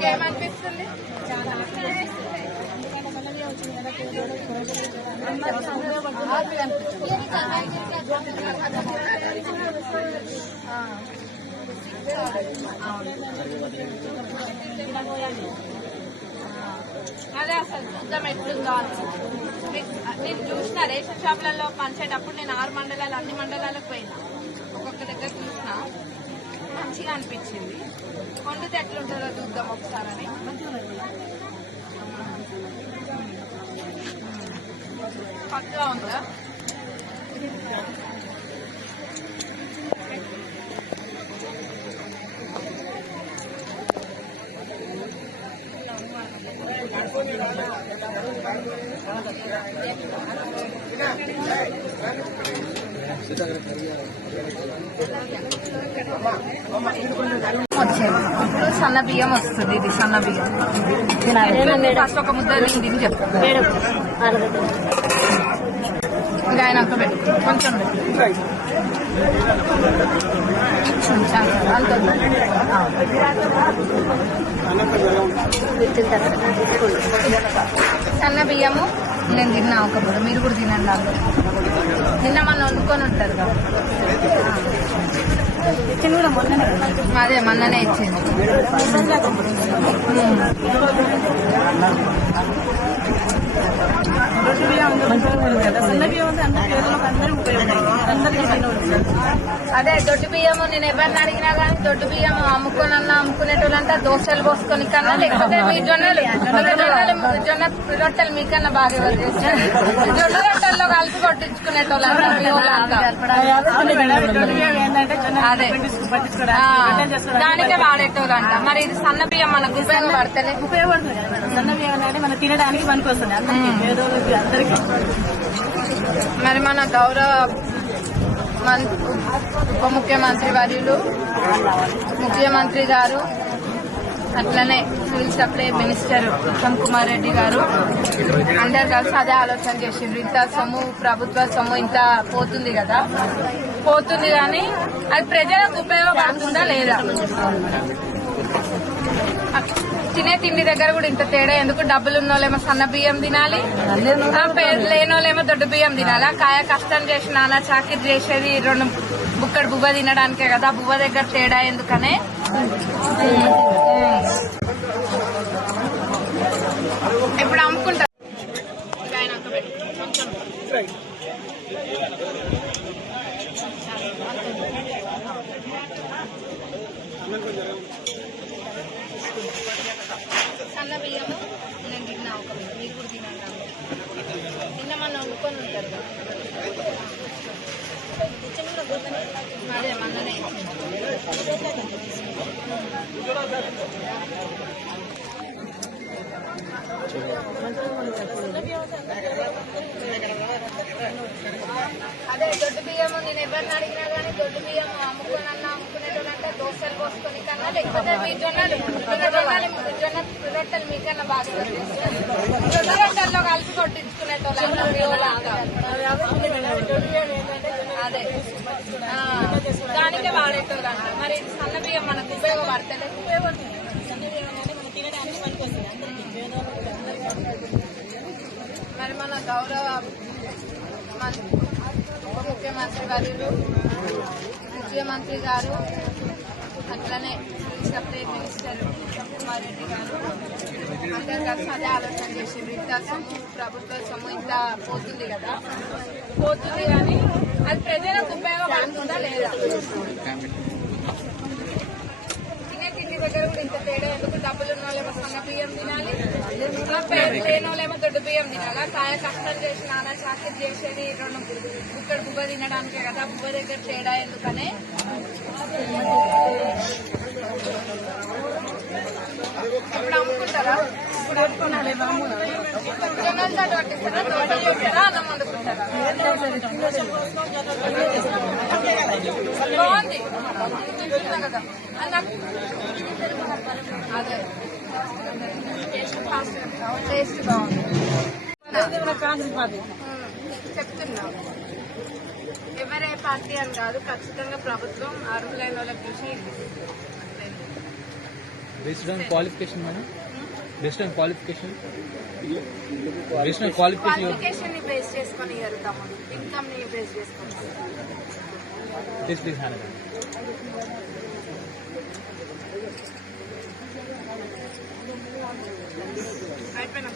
మీకేమనిపిస్తుంది అదే అసలు చూద్దాం ఎట్లుందో నేను చూసిన రేషన్ షాప్లలో పంచేటప్పుడు నేను ఆరు మండలాలు అన్ని మండలాలకు పోయినా. ఒక్కొక్క దగ్గర చూసిన. మంచిగా అనిపించింది. వండితే ఎట్లుంటుందో చూద్దాం ఒకసారి అని పక్కగా ఉందా? వచ్చేది సన్న బియ్యం వస్తుంది ఇది సన్న బియ్యం. ఫస్ట్ ఒక ముద్ద తిని చెప్తాను ఇంకా ఆయన అంత పెట్టు. కొంచెం అంత. సన్న బియ్యము నేను తిన్నా ఒక ముద్ద. మీరు కూడా తినండి అందరూ నిన్న మన వండుకొని ఉంటారు అదే మొన్ననే ఇచ్చింది. అదే దొడ్డు బియ్యము నేను ఎవరిని అడిగినా కానీ దొడ్డు బియ్యము అమ్ముకోనన్నా అమ్ముకునేటోళ్ళంతా దోశలు పోసుకొని కన్నా లేకపోతే మీ జొన్నలు జొన్నలు జొన్న రొట్టెలు మీకన్నా బాగా ఎవరు చేస్తారు? జొన్న రొట్టెల్లో కలిపి కొట్టించుకునేటోళ్ళంతా. అదే. ఆ, దానికే వాడేటోళ్ళంట. మరి ఇది సన్న బియ్యం మనకు ఉపయోగపడతలే ఉపయోగపడుతుంది కదా మేడం. సన్న బియ్యం అనేది మనం తినడానికి పనికి వస్తుంది అందరికి. మరి మన గౌరవ మన్- ఉప ముఖ్యమంత్రి వర్యులు ముఖ్యమంత్రి గారు అట్లనే civil supply minister Uttam Kumar Reddy garu. అందరు కలిసి అదే ఆలోచన చేసిండ్రు. ఇంత సొమ్ము ప్రభుత్వ సొమ్ము ఇంత పోతుంది కదా. పోతుంది కానీ అది ప్రజలకు ఉపయోగపడుతుందా లేదా? తినే తిండి దగ్గర కూడా ఇంత తేడా ఎందుకు? డబ్బులు ఉన్నోళ్ళేమో సన్న బియ్యం తినాలి లేనోళ్ళేమో దొడ్డు బియ్యం తినాలి. ఆ కాయ కష్టం చేసి నాన్న చాకిరి చేసేది రెండు బుక్కడు బువ్వ తినడానికే కదా బువ్వ దగ్గర తేడా ఎందుకనే? ఇప్పుడు అమ్ముకుంటా. ఇక ఆయన బియ్యము నేను తిన్నా ఒక బియ్యం. మీరు కూడా తిన్నాను అందరూ. నిన్న మన వండుకొని ఉంటారు కదా. అదే మొన్ననే అదే దొడ్డు బియ్యము నేను ఎవరిని అడిగిన దొడ్డు బియ్యం అమ్ముకోనన్నా అమ్ముకునేటోళ్ళంటే దోశలు పోసుకొని కన్నా లేకపోతే మీ జొన్నలు జొన్న జొన్నలు జొన్న రొట్టెలు మీకన్నా బాగా ఎవరు జొన్న రొట్టెల్లో కలిపి కొట్టించుకునేటోళ్ళంతా అదే. ఆ, దానికే వాడేటోళ్ళంట మరి సన్న బియ్యం మనకు ఉపయోగపడతలే. ఉపయోగపడుతుంది మరి మన గౌరవ ముఖ్యమంత్రి వర్యులు ముఖ్యమంత్రి గారు అట్లనే సప్లై మినిస్టర్ ఉత్తమ్ కుమార్ రెడ్డి గారు అందరు కలిసి అదే ఆలోచన చేసిండ్రు ఇంత ప్రభుత్వ సొమ్ము ఇంత పోతుంది కదా. పోతుంది కానీ అది ప్రజలకు ఉపయోగపడుతుందా లేదా? దగ్గర కూడా ఇంత తేడా ఎందుకు? డబ్బులు ఉన్న వాళ్ళేమో సన్న బియ్యం తినాలి. పేరు లేని వాళ్ళేమో దొడ్డు బియ్యం తినాలా. కాయ కష్టం చేసి నానా శాఖ చేసేది రెండు ఇక్కడ బువ్వ తినడానికే కదా. బువ్వ దగ్గర తేడా ఎందుకనే ఇప్పుడు అమ్ముకుంటారా ఇప్పుడు పెట్టుకున్నాడు జొన్నలు తోట పట్టిస్తారా దోశలు చేస్తారా అన్నం వండుకుంటారా బాగుంది కదా అదే టేస్ట్ బాగుంది కాంగ్రెస్ పార్టీ ఎవరే పార్టీ అని కాదు ఖచ్చితంగా ప్రభుత్వం అర్హులైన వాళ్ళకి చూసి based on qualification madam based on qualification based on qualification qualification ని బేస్ చేసుకొని ఇయ్యరు తమ్ముడు ఇన్కమ్ ని బేస్ చేసుకొని ప్లీజ్ ప్లీజ్ హ్యాండ్ అయిపోయినా